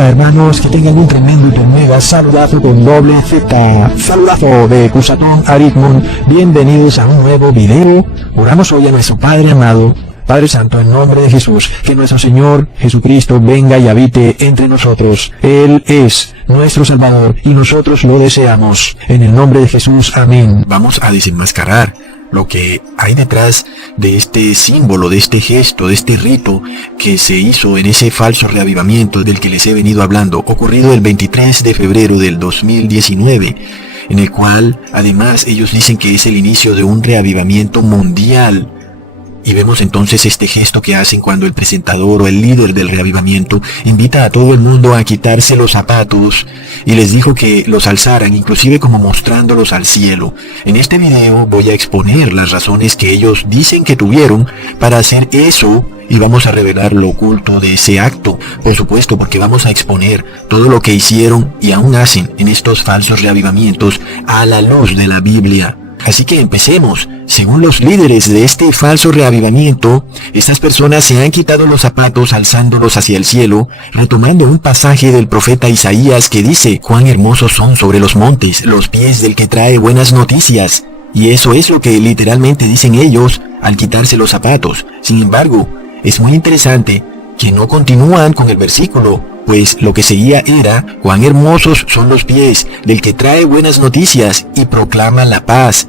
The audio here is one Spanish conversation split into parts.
Hola hermanos, que tengan un tremendo y mega saludazo con doble Z. Saludazo de Cusatón Aritmon. Bienvenidos a un nuevo video. Oramos hoy a nuestro Padre amado, Padre Santo, en nombre de Jesús, que nuestro Señor Jesucristo venga y habite entre nosotros. Él es nuestro Salvador y nosotros lo deseamos. En el nombre de Jesús, amén. Vamos a desenmascarar lo que hay detrás de este símbolo, de este gesto, de este rito que se hizo en ese falso reavivamiento del que les he venido hablando, ocurrido el 23 de febrero del 2019, en el cual además ellos dicen que es el inicio de un reavivamiento mundial. Y vemos entonces este gesto que hacen cuando el presentador o el líder del reavivamiento invita a todo el mundo a quitarse los zapatos y les dijo que los alzaran, inclusive como mostrándolos al cielo. En este video voy a exponer las razones que ellos dicen que tuvieron para hacer eso y vamos a revelar lo oculto de ese acto, por supuesto, porque vamos a exponer todo lo que hicieron y aún hacen en estos falsos reavivamientos a la luz de la Biblia. Así que empecemos. Según los líderes de este falso reavivamiento, estas personas se han quitado los zapatos alzándolos hacia el cielo, retomando un pasaje del profeta Isaías que dice: «Cuán hermosos son sobre los montes los pies del que trae buenas noticias». Y eso es lo que literalmente dicen ellos al quitarse los zapatos. Sin embargo, es muy interesante que no continúan con el versículo, pues lo que seguía era: «Cuán hermosos son los pies del que trae buenas noticias y proclama la paz».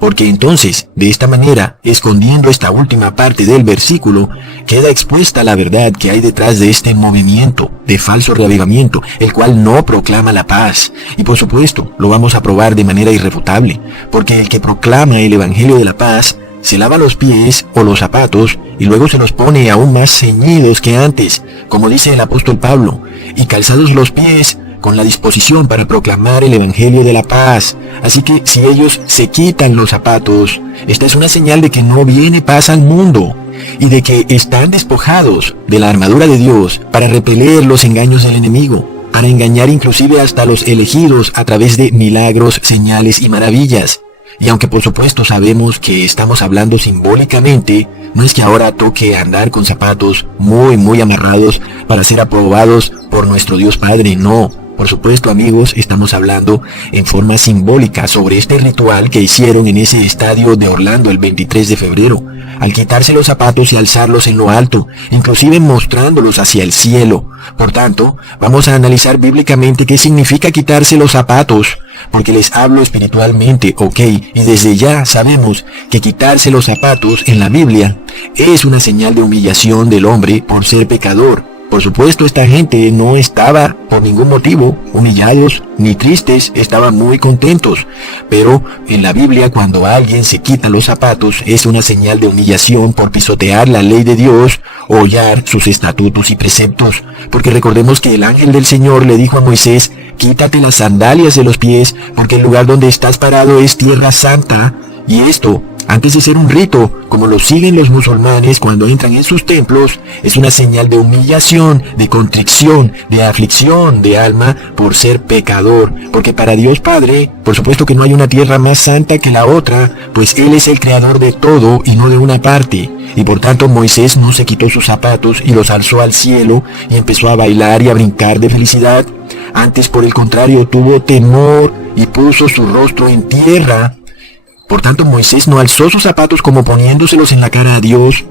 Porque entonces, de esta manera, escondiendo esta última parte del versículo, queda expuesta la verdad que hay detrás de este movimiento de falso reavivamiento, el cual no proclama la paz. Y por supuesto, lo vamos a probar de manera irrefutable, porque el que proclama el evangelio de la paz se lava los pies o los zapatos y luego se los pone aún más ceñidos que antes, como dice el apóstol Pablo, y calzados los pies con la disposición para proclamar el evangelio de la paz. Así que si ellos se quitan los zapatos, esta es una señal de que no viene paz al mundo y de que están despojados de la armadura de Dios para repeler los engaños del enemigo, para engañar inclusive hasta los elegidos a través de milagros, señales y maravillas. Y aunque por supuesto sabemos que estamos hablando simbólicamente, no es que ahora toque andar con zapatos muy amarrados para ser aprobados por nuestro Dios Padre, no. Por supuesto, amigos, estamos hablando en forma simbólica sobre este ritual que hicieron en ese estadio de Orlando el 23 de febrero, al quitarse los zapatos y alzarlos en lo alto, inclusive mostrándolos hacia el cielo. Por tanto, vamos a analizar bíblicamente qué significa quitarse los zapatos, porque les hablo espiritualmente, ok, y desde ya sabemos que quitarse los zapatos en la Biblia es una señal de humillación del hombre por ser pecador. Por supuesto, esta gente no estaba por ningún motivo humillados ni tristes, estaban muy contentos. Pero en la Biblia, cuando alguien se quita los zapatos, es una señal de humillación por pisotear la ley de Dios o hollar sus estatutos y preceptos. Porque recordemos que el ángel del Señor le dijo a Moisés: «Quítate las sandalias de los pies, porque el lugar donde estás parado es tierra santa». Y esto, antes de ser un rito, como lo siguen los musulmanes cuando entran en sus templos, es una señal de humillación, de contrición, de aflicción de alma por ser pecador. Porque para Dios Padre, por supuesto que no hay una tierra más santa que la otra, pues Él es el creador de todo y no de una parte. Y por tanto Moisés no se quitó sus zapatos y los alzó al cielo y empezó a bailar y a brincar de felicidad. Antes, por el contrario, tuvo temor y puso su rostro en tierra. Por tanto, Moisés no alzó sus zapatos como poniéndoselos en la cara a Dios,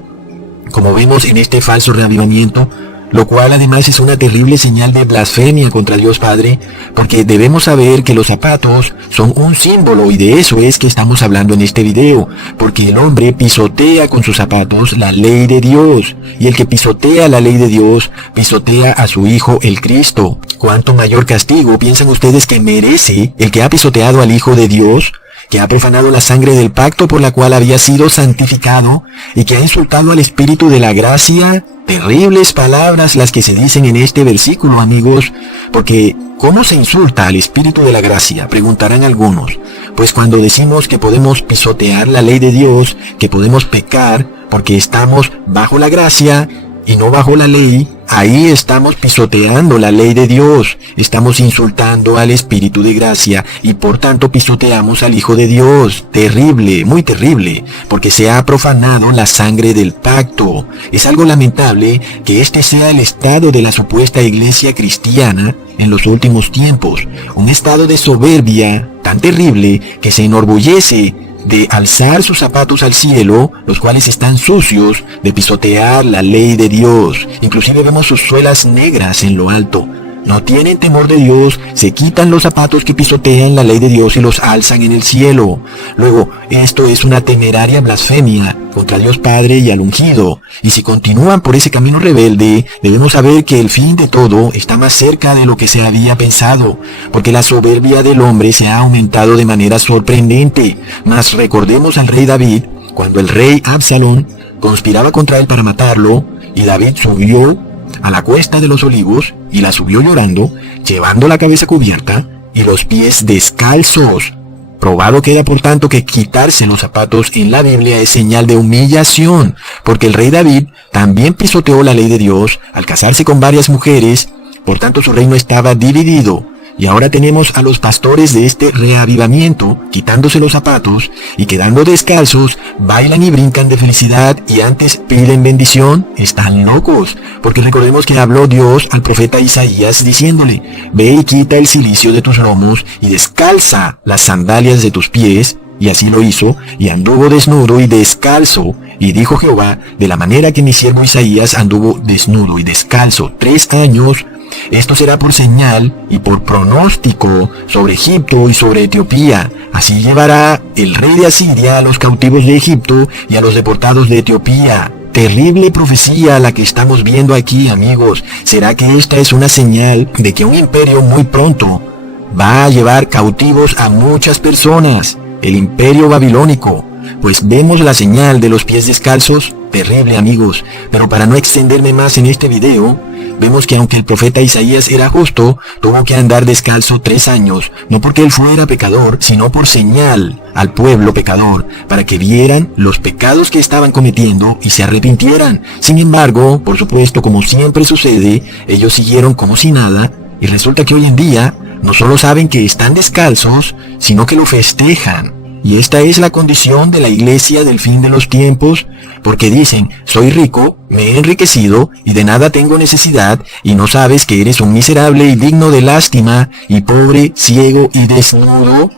como vemos en este falso reavivamiento, lo cual además es una terrible señal de blasfemia contra Dios Padre, porque debemos saber que los zapatos son un símbolo, y de eso es que estamos hablando en este video, porque el hombre pisotea con sus zapatos la ley de Dios, y el que pisotea la ley de Dios, pisotea a su Hijo el Cristo. ¿Cuánto mayor castigo piensan ustedes que merece el que ha pisoteado al Hijo de Dios, que ha profanado la sangre del pacto por la cual había sido santificado y que ha insultado al Espíritu de la gracia? Terribles palabras las que se dicen en este versículo, amigos, porque ¿cómo se insulta al Espíritu de la gracia?, preguntarán algunos. Pues cuando decimos que podemos pisotear la ley de Dios, que podemos pecar porque estamos bajo la gracia, y no bajo la ley, ahí estamos pisoteando la ley de Dios, estamos insultando al Espíritu de gracia y por tanto pisoteamos al Hijo de Dios. Terrible, muy terrible, porque se ha profanado la sangre del pacto. Es algo lamentable que este sea el estado de la supuesta iglesia cristiana en los últimos tiempos, un estado de soberbia tan terrible que se enorgullece de alzar sus zapatos al cielo, los cuales están sucios, de pisotear la ley de Dios. Inclusive vemos sus suelas negras en lo alto. No tienen temor de Dios, se quitan los zapatos que pisotean la ley de Dios y los alzan en el cielo. Luego, esto es una temeraria blasfemia contra Dios Padre y al ungido. Y si continúan por ese camino rebelde, debemos saber que el fin de todo está más cerca de lo que se había pensado, porque la soberbia del hombre se ha aumentado de manera sorprendente. Mas recordemos al rey David, cuando el rey Absalón conspiraba contra él para matarlo, y David subió a la cuesta de los olivos y la subió llorando, llevando la cabeza cubierta y los pies descalzos. Probado queda por tanto que quitarse los zapatos en la Biblia es señal de humillación, porque el rey David también pisoteó la ley de Dios al casarse con varias mujeres, por tanto su reino estaba dividido. Y ahora tenemos a los pastores de este reavivamiento quitándose los zapatos y quedando descalzos, bailan y brincan de felicidad y antes piden bendición. Están locos, porque recordemos que habló Dios al profeta Isaías diciéndole: ve y quita el cilicio de tus lomos y descalza las sandalias de tus pies. Y así lo hizo, y anduvo desnudo y descalzo. Y dijo Jehová, de la manera que mi siervo Isaías anduvo desnudo y descalzo 3 años, esto será por señal y por pronóstico sobre Egipto y sobre Etiopía. Así llevará el rey de Asiria a los cautivos de Egipto y a los deportados de Etiopía. Terrible profecía la que estamos viendo aquí, amigos. ¿Será que esta es una señal de que un imperio muy pronto va a llevar cautivos a muchas personas? El imperio babilónico. Pues vemos la señal de los pies descalzos. Terrible, amigos. Pero para no extenderme más en este video, vemos que aunque el profeta Isaías era justo, tuvo que andar descalzo 3 años, no porque él fuera pecador, sino por señal al pueblo pecador, para que vieran los pecados que estaban cometiendo y se arrepintieran. Sin embargo, por supuesto, como siempre sucede, ellos siguieron como si nada, y resulta que hoy en día no solo saben que están descalzos, sino que lo festejan. Y esta es la condición de la iglesia del fin de los tiempos, porque dicen: soy rico, me he enriquecido y de nada tengo necesidad, y no sabes que eres un miserable y digno de lástima, y pobre, ciego y desnudo.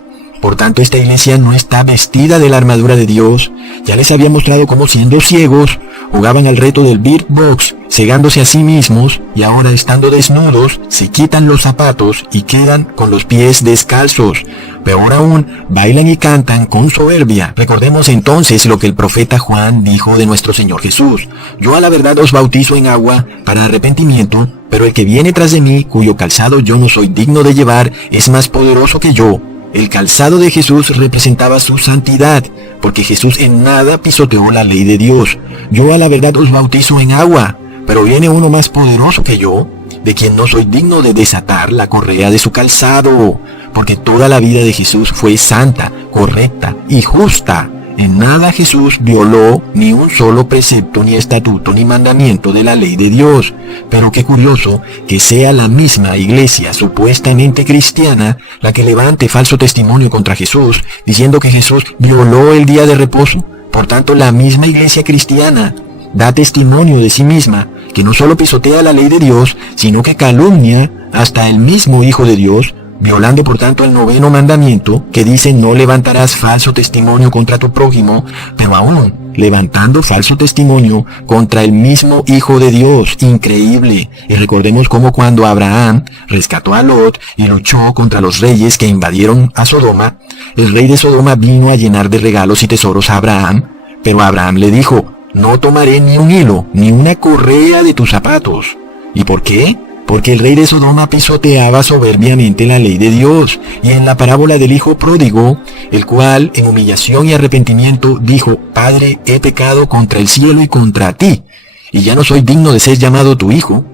Por tanto, esta iglesia no está vestida de la armadura de Dios. Ya les había mostrado cómo, siendo ciegos, jugaban al reto del Bird Box, cegándose a sí mismos, y ahora estando desnudos, se quitan los zapatos y quedan con los pies descalzos. Peor aún, bailan y cantan con soberbia. Recordemos entonces lo que el profeta Juan dijo de nuestro Señor Jesús: yo a la verdad os bautizo en agua para arrepentimiento, pero el que viene tras de mí, cuyo calzado yo no soy digno de llevar, es más poderoso que yo. El calzado de Jesús representaba su santidad, porque Jesús en nada pisoteó la ley de Dios. Yo a la verdad os bautizo en agua, pero viene uno más poderoso que yo, de quien no soy digno de desatar la correa de su calzado, porque toda la vida de Jesús fue santa, correcta y justa. En nada Jesús violó ni un solo precepto, ni estatuto, ni mandamiento de la ley de Dios. Pero qué curioso que sea la misma iglesia supuestamente cristiana la que levante falso testimonio contra Jesús, diciendo que Jesús violó el día de reposo. Por tanto, la misma iglesia cristiana da testimonio de sí misma, que no solo pisotea la ley de Dios, sino que calumnia hasta el mismo Hijo de Dios, violando por tanto el 9º mandamiento, que dice: no levantarás falso testimonio contra tu prójimo, pero aún levantando falso testimonio contra el mismo Hijo de Dios. Increíble. Y recordemos cómo cuando Abraham rescató a Lot y luchó contra los reyes que invadieron a Sodoma, el rey de Sodoma vino a llenar de regalos y tesoros a Abraham, pero Abraham le dijo: no tomaré ni un hilo, ni una correa de tus zapatos. ¿Y por qué? Porque el rey de Sodoma pisoteaba soberbiamente la ley de Dios. Y en la parábola del hijo pródigo, el cual en humillación y arrepentimiento dijo: Padre, he pecado contra el cielo y contra ti, y ya no soy digno de ser llamado tu hijo.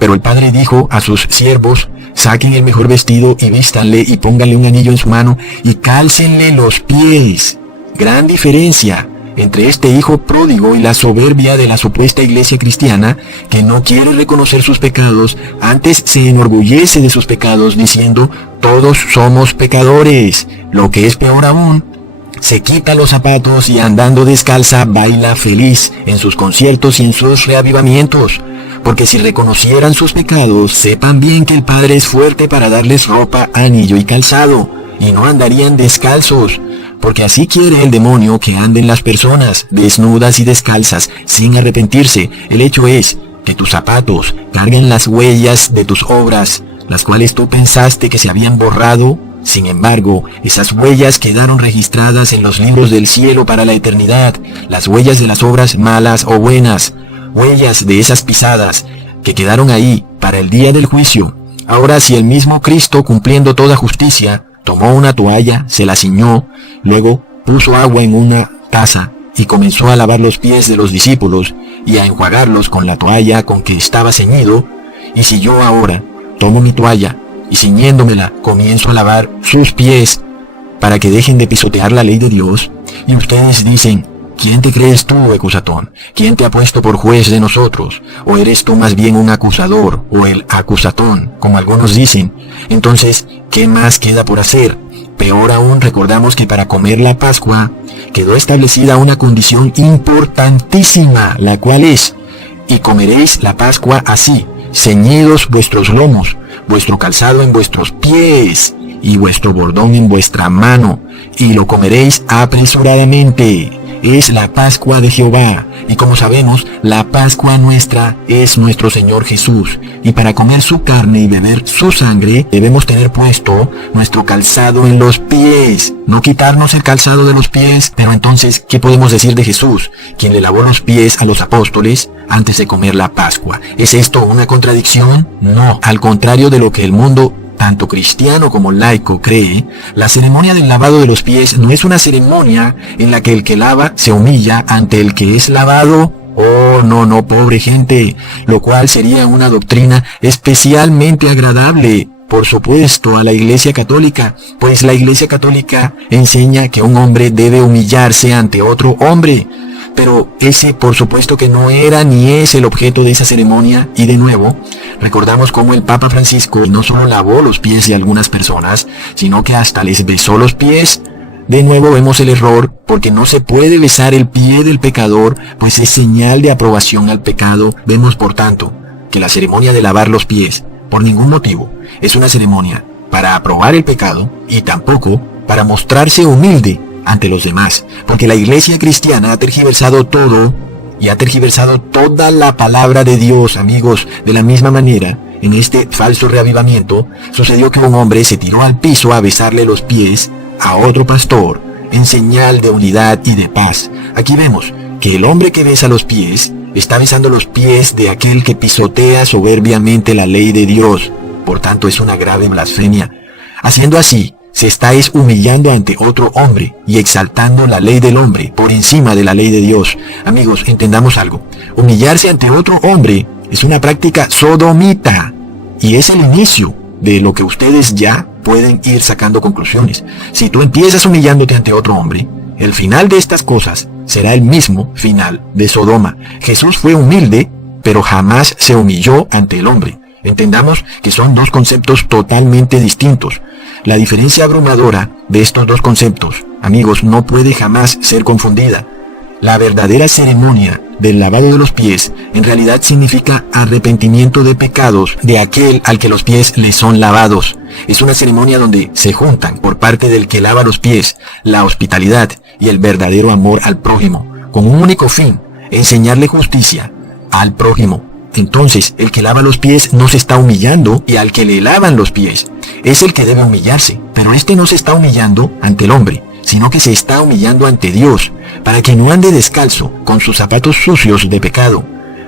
Pero el padre dijo a sus siervos: saquen el mejor vestido y vístanle y pónganle un anillo en su mano y cálcenle los pies. Gran diferencia. entre este hijo pródigo y la soberbia de la supuesta iglesia cristiana que no quiere reconocer sus pecados, antes se enorgullece de sus pecados diciendo, todos somos pecadores. Lo que es peor aún, se quita los zapatos y andando descalza baila feliz en sus conciertos y en sus reavivamientos. Porque si reconocieran sus pecados, sepan bien que el Padre es fuerte para darles ropa, anillo y calzado, y no andarían descalzos. Porque así quiere el demonio que anden las personas, desnudas y descalzas, sin arrepentirse. El hecho es que tus zapatos cargan las huellas de tus obras, las cuales tú pensaste que se habían borrado. Sin embargo, esas huellas quedaron registradas en los libros del cielo para la eternidad, las huellas de las obras malas o buenas, huellas de esas pisadas que quedaron ahí para el día del juicio. Ahora, si el mismo Cristo, cumpliendo toda justicia, tomó una toalla, se la ciñó, luego puso agua en una taza y comenzó a lavar los pies de los discípulos y a enjuagarlos con la toalla con que estaba ceñido, y si yo ahora tomo mi toalla y ciñéndomela comienzo a lavar sus pies para que dejen de pisotear la ley de Dios, y ustedes dicen, ¿quién te crees tú, Ecusatón? ¿Quién te ha puesto por juez de nosotros? ¿O eres tú más bien un acusador, o el acusatón, como algunos dicen? Entonces, ¿qué más queda por hacer? Peor aún, recordamos que para comer la Pascua quedó establecida una condición importantísima, la cual es, y comeréis la Pascua así, ceñidos vuestros lomos, vuestro calzado en vuestros pies, y vuestro bordón en vuestra mano, y lo comeréis apresuradamente. Es la Pascua de Jehová, y como sabemos, la Pascua nuestra es nuestro Señor Jesús, y para comer su carne y beber su sangre, debemos tener puesto nuestro calzado en los pies, no quitarnos el calzado de los pies. Pero entonces, ¿qué podemos decir de Jesús, quien le lavó los pies a los apóstoles antes de comer la Pascua? ¿Es esto una contradicción? No, al contrario de lo que el mundo tanto cristiano como laico cree, la ceremonia del lavado de los pies no es una ceremonia en la que el que lava se humilla ante el que es lavado. Oh, no, pobre gente, lo cual sería una doctrina especialmente agradable, por supuesto, a la Iglesia Católica, pues la Iglesia Católica enseña que un hombre debe humillarse ante otro hombre. Pero ese, por supuesto que no era ni es el objeto de esa ceremonia, y de nuevo, recordamos cómo el Papa Francisco no solo lavó los pies de algunas personas, sino que hasta les besó los pies. De nuevo vemos el error, porque no se puede besar el pie del pecador, pues es señal de aprobación al pecado. Vemos, por tanto, que la ceremonia de lavar los pies, por ningún motivo, es una ceremonia para aprobar el pecado, y tampoco para mostrarse humilde ante los demás, porque la iglesia cristiana ha tergiversado todo y ha tergiversado toda la palabra de Dios, amigos. De la misma manera, en este falso reavivamiento, sucedió que un hombre se tiró al piso a besarle los pies a otro pastor, en señal de unidad y de paz. Aquí vemos que el hombre que besa los pies está besando los pies de aquel que pisotea soberbiamente la ley de Dios. Por tanto, es una grave blasfemia. Haciendo así, se está humillando ante otro hombre y exaltando la ley del hombre por encima de la ley de Dios. Amigos, entendamos algo. Humillarse ante otro hombre es una práctica sodomita, y es el inicio de lo que ustedes ya pueden ir sacando conclusiones. Si tú empiezas humillándote ante otro hombre, el final de estas cosas será el mismo final de Sodoma. Jesús fue humilde, pero jamás se humilló ante el hombre. Entendamos que son dos conceptos totalmente distintos. La diferencia abrumadora de estos dos conceptos, amigos, no puede jamás ser confundida. La verdadera ceremonia del lavado de los pies en realidad significa arrepentimiento de pecados de aquel al que los pies le son lavados. Es una ceremonia donde se juntan por parte del que lava los pies la hospitalidad y el verdadero amor al prójimo, con un único fin: enseñarle justicia al prójimo. Entonces, el que lava los pies no se está humillando, y al que le lavan los pies es el que debe humillarse. Pero este no se está humillando ante el hombre, sino que se está humillando ante Dios, para que no ande descalzo con sus zapatos sucios de pecado.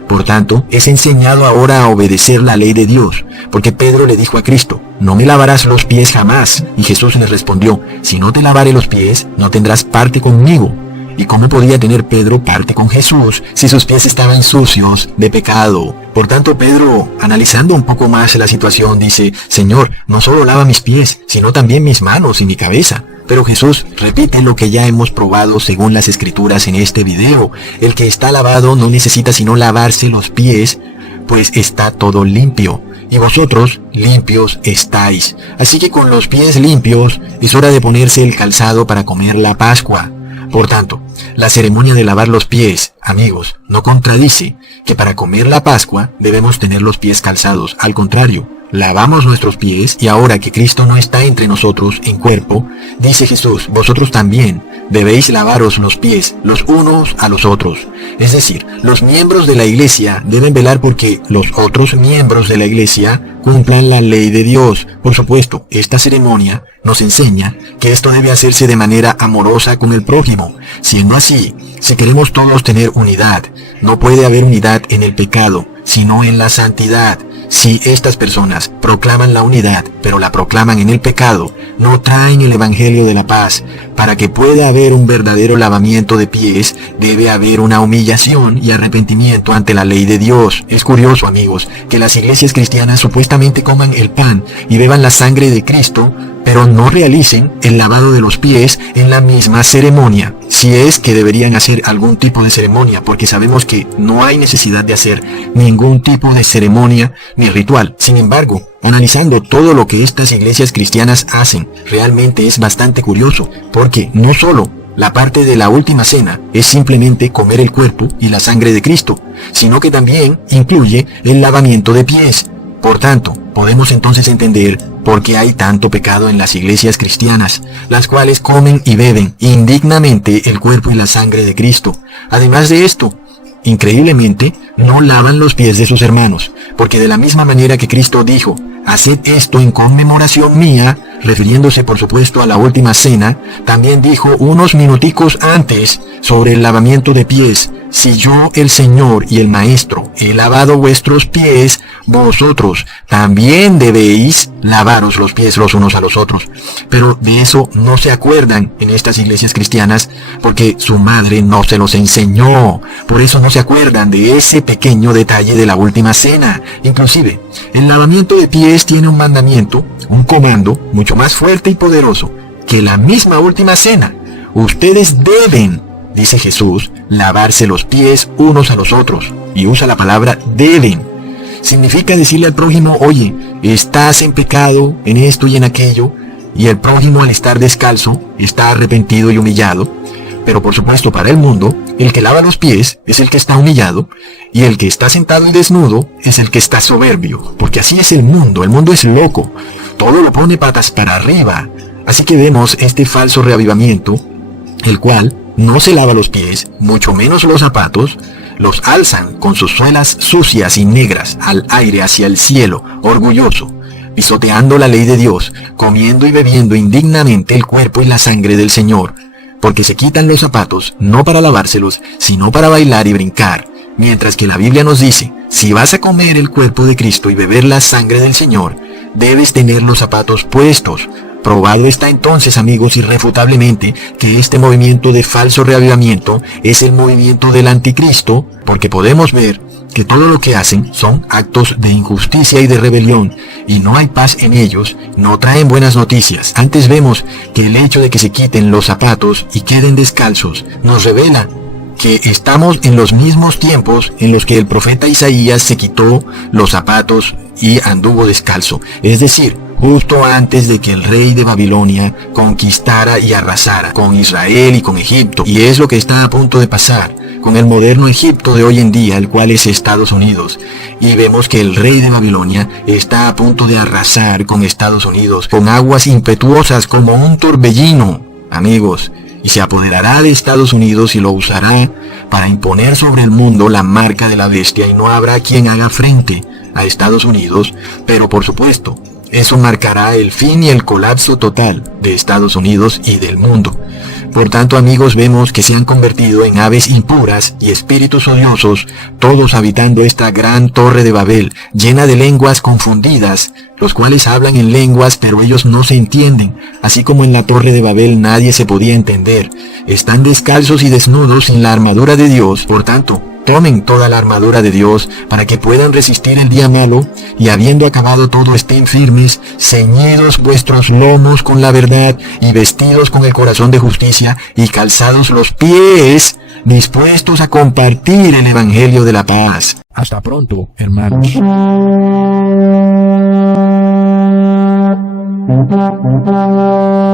Por tanto, es enseñado ahora a obedecer la ley de Dios, porque Pedro le dijo a Cristo: no me lavarás los pies jamás. Y Jesús le respondió: si no te lavare los pies, no tendrás parte conmigo. ¿Y cómo podía tener Pedro parte con Jesús si sus pies estaban sucios de pecado? Por tanto, Pedro, analizando un poco más la situación, dice: Señor, no solo lava mis pies, sino también mis manos y mi cabeza. Pero Jesús repite lo que ya hemos probado según las Escrituras en este video. El que está lavado no necesita sino lavarse los pies, pues está todo limpio. Y vosotros limpios estáis. Así que con los pies limpios es hora de ponerse el calzado para comer la Pascua. Por tanto, la ceremonia de lavar los pies, amigos, no contradice que para comer la Pascua debemos tener los pies calzados. Al contrario, lavamos nuestros pies y ahora que Cristo no está entre nosotros en cuerpo, dice Jesús: vosotros también debéis lavaros los pies los unos a los otros. Es decir, los miembros de la iglesia deben velar porque los otros miembros de la iglesia cumplan la ley de Dios. Por supuesto, esta ceremonia nos enseña que esto debe hacerse de manera amorosa con el prójimo. Siendo así, si queremos todos tener unidad, no puede haber unidad en el pecado, sino en la santidad. Si estas personas proclaman la unidad, pero la proclaman en el pecado, no traen el evangelio de la paz. Para que pueda haber un verdadero lavamiento de pies, debe haber una humillación y arrepentimiento ante la ley de Dios. Es curioso, amigos, que las iglesias cristianas supuestamente coman el pan y beban la sangre de Cristo, pero no realicen el lavado de los pies en la misma ceremonia. Si es que deberían hacer algún tipo de ceremonia, porque sabemos que no hay necesidad de hacer ningún tipo de ceremonia ni ritual. Sin embargo, analizando todo lo que estas iglesias cristianas hacen, realmente es bastante curioso, porque no solo la parte de la última cena es simplemente comer el cuerpo y la sangre de Cristo, sino que también incluye el lavamiento de pies. Por tanto, podemos entonces entender por qué hay tanto pecado en las iglesias cristianas, las cuales comen y beben indignamente el cuerpo y la sangre de Cristo. Además de esto, increíblemente, no lavan los pies de sus hermanos, porque de la misma manera que Cristo dijo: haced esto en conmemoración mía, refiriéndose por supuesto a la última cena, también dijo unos minuticos antes sobre el lavamiento de pies: si yo, el Señor y el Maestro, he lavado vuestros pies, vosotros también debéis lavaros los pies los unos a los otros. Pero de eso no se acuerdan en estas iglesias cristianas, porque su madre no se los enseñó. Por eso no se acuerdan de ese pequeño detalle de la última cena. Inclusive, el lavamiento de pies tiene un mandamiento, un comando mucho más fuerte y poderoso que la misma última cena. Ustedes deben, dice Jesús, lavarse los pies unos a los otros. Y usa la palabra deben. Significa decirle al prójimo: oye, estás en pecado en esto y en aquello. Y el prójimo, al estar descalzo, está arrepentido y humillado. Pero por supuesto, para el mundo, el que lava los pies es el que está humillado, y el que está sentado y desnudo es el que está soberbio. Porque así es el mundo es loco. Todo lo pone patas para arriba. Así que vemos este falso reavivamiento, el cual no se lava los pies, mucho menos los zapatos, los alzan con sus suelas sucias y negras al aire hacia el cielo, orgulloso, pisoteando la ley de Dios, comiendo y bebiendo indignamente el cuerpo y la sangre del Señor, porque se quitan los zapatos no para lavárselos, sino para bailar y brincar, mientras que la Biblia nos dice: si vas a comer el cuerpo de Cristo y beber la sangre del Señor, debes tener los zapatos puestos. Probado está entonces, amigos, irrefutablemente, que este movimiento de falso reavivamiento es el movimiento del anticristo, porque podemos ver que todo lo que hacen son actos de injusticia y de rebelión, y no hay paz en ellos, no traen buenas noticias. Antes vemos que el hecho de que se quiten los zapatos y queden descalzos nos revela que estamos en los mismos tiempos en los que el profeta Isaías se quitó los zapatos y anduvo descalzo, es decir, justo antes de que el rey de Babilonia conquistara y arrasara con Israel y con Egipto. Y es lo que está a punto de pasar con el moderno Egipto de hoy en día, el cual es Estados Unidos. Y vemos que el rey de Babilonia está a punto de arrasar con Estados Unidos, con aguas impetuosas como un torbellino, amigos, y se apoderará de Estados Unidos y lo usará para imponer sobre el mundo la marca de la bestia, y no habrá quien haga frente a Estados Unidos. Pero por supuesto, eso marcará el fin y el colapso total de Estados Unidos y del mundo. Por tanto, amigos, vemos que se han convertido en aves impuras y espíritus odiosos, todos habitando esta gran torre de Babel, llena de lenguas confundidas, los cuales hablan en lenguas, pero ellos no se entienden, así como en la Torre de Babel nadie se podía entender. Están descalzos y desnudos sin la armadura de Dios. Por tanto, tomen toda la armadura de Dios para que puedan resistir el día malo, y habiendo acabado todo estén firmes, ceñidos vuestros lomos con la verdad, y vestidos con el corazón de justicia, y calzados los pies, dispuestos a compartir el evangelio de la paz. Hasta pronto, hermanos. Thank you.